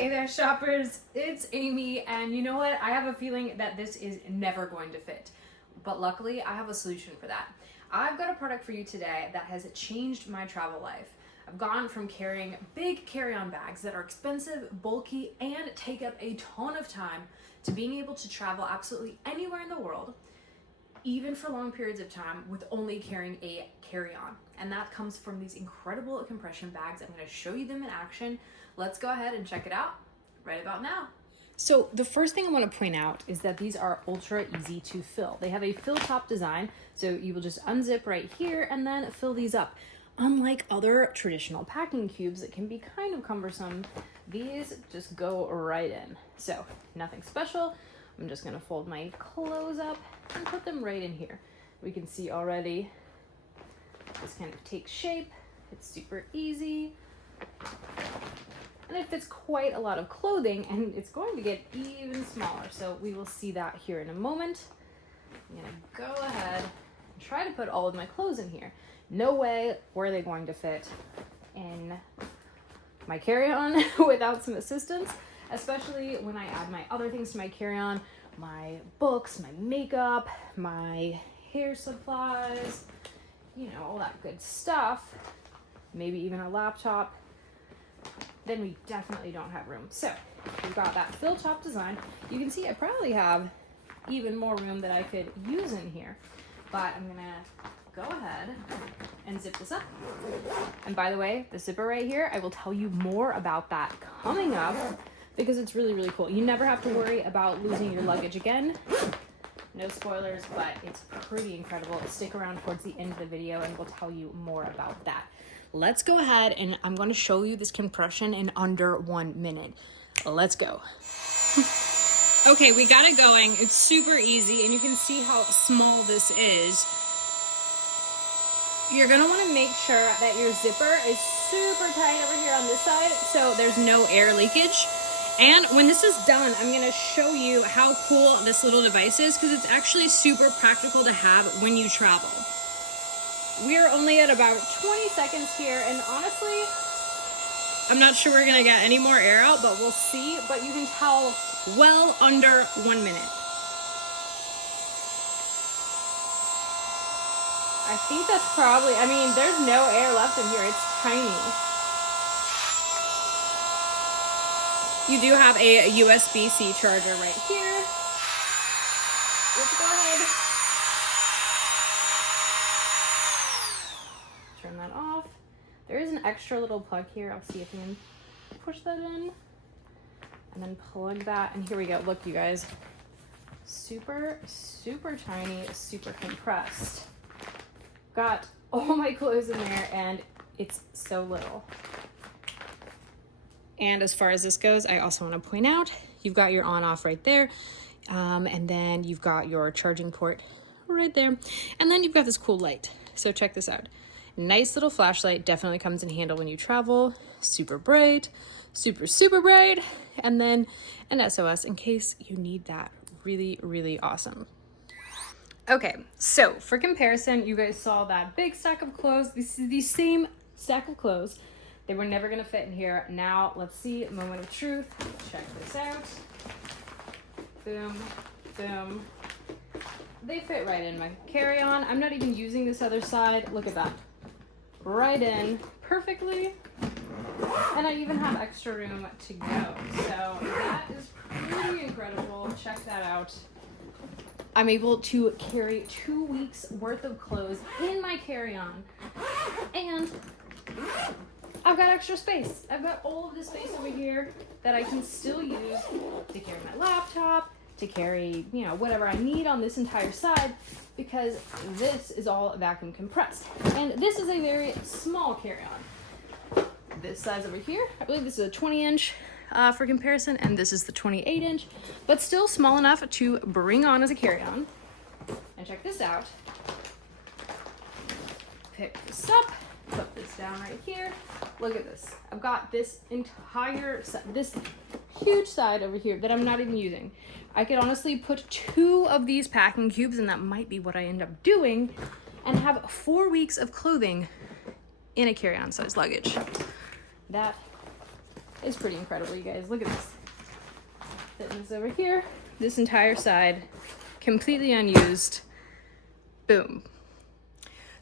Hey there shoppers, it's Amy, and you know what? I have a feeling that this is never going to fit, but luckily I have a solution for that. I've got a product for you today that has changed my travel life. I've gone from carrying big carry-on bags that are expensive, bulky, and take up a ton of time to being able to travel absolutely anywhere in the world, even for long periods of time, with only carrying a carry-on. And that comes from these incredible compression bags. I'm going to show you them in action. Let's go ahead and check it out right about now. So the first thing I want to point out is that these are ultra easy to fill. They have a fill top design, so you will just unzip right here and then fill these up. Unlike other traditional packing cubes that can be kind of cumbersome, these just go right in. So nothing special. I'm just going to fold my clothes up and put them right in here. We can see already this kind of takes shape. It's super easy. And it fits quite a lot of clothing, and it's going to get even smaller. So we will see that here in a moment. I'm going to go ahead and try to put all of my clothes in here. No way were they going to fit in my carry-on without some assistance, especially when I add my other things to my carry-on, my books, my makeup, my hair supplies, you know, all that good stuff, maybe even a laptop. Then we definitely don't have room. So we've got that fill top design. You can see I probably have even more room that I could use in here, but I'm gonna go ahead and zip this up. And by the way, the zipper right here, I will tell you more about that coming up because it's really, really cool. You never have to worry about losing your luggage again. No spoilers, but it's pretty incredible. Stick around towards the end of the video and we'll tell you more about that. Let's go ahead and I'm going to show you this compression in under 1 minute. Let's go. Okay, we got it going. It's super easy and you can see how small this is. You're going to want to make sure that your zipper is super tight over here on this side so there's no air leakage. And when this is done, I'm going to show you how cool this little device is because it's actually super practical to have when you travel. We're only at about 20 seconds here, and honestly, I'm not sure we're going to get any more air out, but we'll see. But you can tell well under 1 minute. I think that's probably, I mean, there's no air left in here. It's tiny. You do have a USB-C charger right here. Let's go ahead. Turn that off. There is an extra little plug here. I'll see if I can push that in. And then plug that. And here we go. Look, you guys. Super, super tiny, super compressed. Got all my clothes in there and it's so little. And as far as this goes, I also want to point out, you've got your on-off right there. And then you've got your charging port right there. And then you've got this cool light. So check this out. Nice little flashlight, definitely comes in handy when you travel. Super bright, super, super bright. And then an SOS in case you need that. Really, really awesome. Okay, so for comparison, you guys saw that big stack of clothes. This is the same stack of clothes. They were never gonna fit in here. Now, let's see, moment of truth. Check this out. Boom, boom. They fit right in my carry-on. I'm not even using this other side. Look at that. Right in perfectly. And I even have extra room to go. So that is pretty incredible. Check that out. I'm able to carry 2 weeks worth of clothes in my carry-on. And I've got extra space. I've got all of this space over here that I can still use to carry my laptop, to carry, you know, whatever I need on this entire side, because this is all vacuum compressed. And this is a very small carry-on. This size over here, I believe this is a 20-inch for comparison, and this is the 28-inch, but still small enough to bring on as a carry-on. And check this out. Pick this up. Put this down right here. Look at this. I've got this entire, this huge side over here that I'm not even using. I could honestly put 2 of these packing cubes, and that might be what I end up doing, and have 4 weeks of clothing in a carry-on size luggage. That is pretty incredible, you guys. Look at this. Putting this over here. This entire side, completely unused. Boom.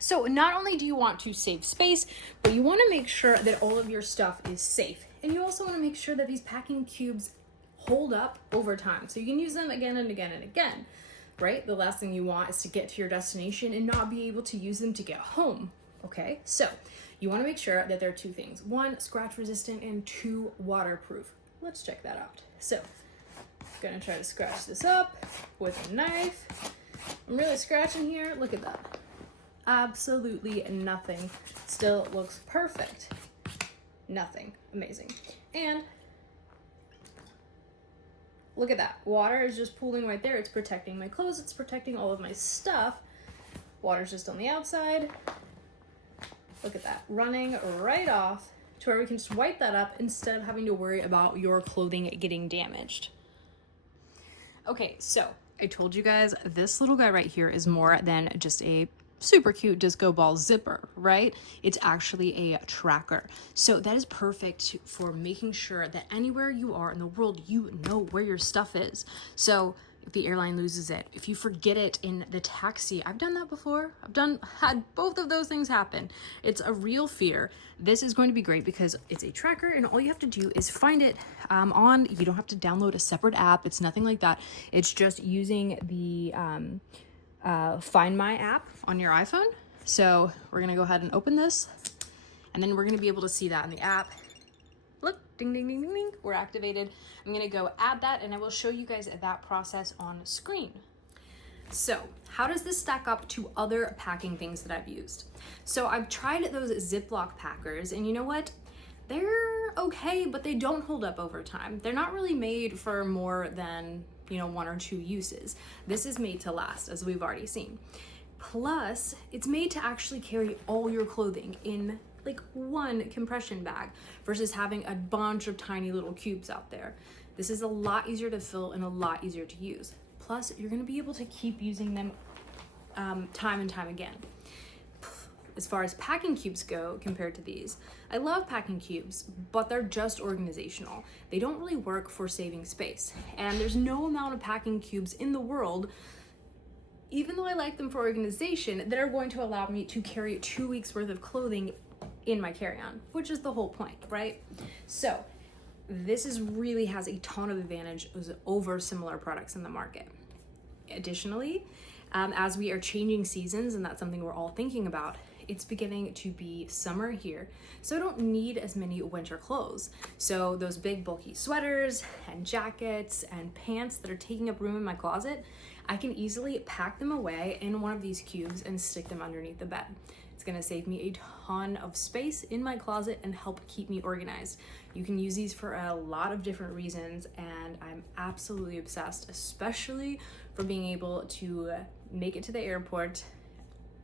So not only do you want to save space, but you want to make sure that all of your stuff is safe. And you also want to make sure that these packing cubes hold up over time. So you can use them again and again and again, right? The last thing you want is to get to your destination and not be able to use them to get home, okay? So you want to make sure that there are two things. One, scratch resistant, and two, waterproof. Let's check that out. So I'm gonna try to scratch this up with a knife. I'm really scratching here. Look at that. Absolutely nothing. Still looks perfect. Nothing. Amazing. And look at that. Water is just pooling right there. It's protecting my clothes. It's protecting all of my stuff. Water's just on the outside. Look at that. Running right off to where we can just wipe that up instead of having to worry about your clothing getting damaged. Okay, so I told you guys this little guy right here is more than just a super cute disco ball zipper, right? It's actually a tracker. So that is perfect for making sure that anywhere you are in the world, you know where your stuff is. So if the airline loses it, if you forget it in the taxi, I've done that before. Had both of those things happen. It's a real fear. This is going to be great because it's a tracker and all you have to do is find it you don't have to download a separate app. It's nothing like that. It's just using the Find My app on your iPhone. So we're gonna go ahead and open this and then we're gonna be able to see that in the app. Look, ding, ding, ding, ding, ding, we're activated. I'm gonna go add that and I will show you guys that process on screen. So how does this stack up to other packing things that I've used? So I've tried those Ziploc packers and you know what? They're okay, but they don't hold up over time. They're not really made for more than, you know, 1 or 2 uses. This is made to last, as we've already seen. Plus, it's made to actually carry all your clothing in like one compression bag versus having a bunch of tiny little cubes out there. This is a lot easier to fill and a lot easier to use. Plus, you're gonna be able to keep using them time and time again. As far as packing cubes go compared to these, I love packing cubes, but they're just organizational. They don't really work for saving space. And there's no amount of packing cubes in the world, even though I like them for organization, that are going to allow me to carry 2 weeks worth of clothing in my carry-on, which is the whole point, right? So this really has a ton of advantages over similar products in the market. Additionally, as we are changing seasons, and that's something we're all thinking about, it's beginning to be summer here, so I don't need as many winter clothes. So those big bulky sweaters and jackets and pants that are taking up room in my closet, I can easily pack them away in one of these cubes and stick them underneath the bed. It's gonna save me a ton of space in my closet and help keep me organized. You can use these for a lot of different reasons, and I'm absolutely obsessed, especially for being able to make it to the airport,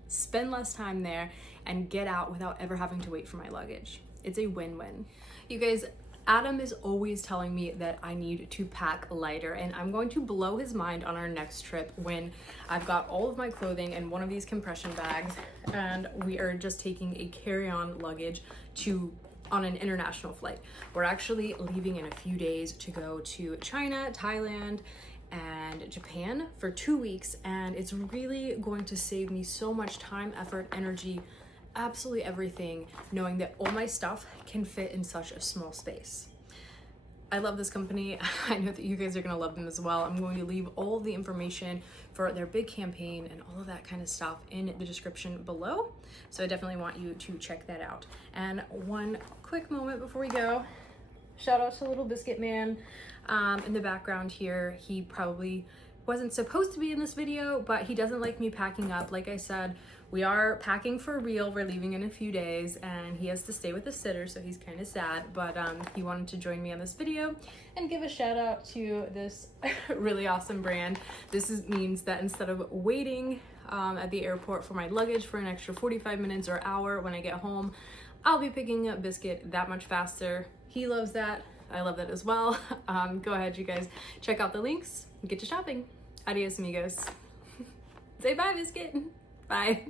spend less time there, and get out without ever having to wait for my luggage. It's a win-win. You guys, Adam is always telling me that I need to pack lighter, and I'm going to blow his mind on our next trip when I've got all of my clothing in one of these compression bags and we are just taking a carry-on luggage on an international flight. We're actually leaving in a few days to go to China, Thailand, and Japan for 2 weeks, and it's really going to save me so much time, effort, energy, absolutely everything, knowing that all my stuff can fit in such a small space. I love this company. I know that you guys are gonna love them as well. I'm going to leave all of the information for their big campaign and all of that kind of stuff in the description below, so I definitely want you to check that out. And one quick moment before we go, shout out to Little Biscuit Man in the background here. He probably wasn't supposed to be in this video, but he doesn't like me packing up. Like I said, we are packing for real. We're leaving in a few days and he has to stay with a sitter, so he's kind of sad, but he wanted to join me on this video and give a shout out to this really awesome brand. This means that instead of waiting at the airport for my luggage for an extra 45 minutes or hour when I get home, I'll be picking up Biscuit that much faster. He loves that. I love that as well. Go ahead, you guys, check out the links and get to shopping. Adios, amigos. Say bye, Biscuit. Bye.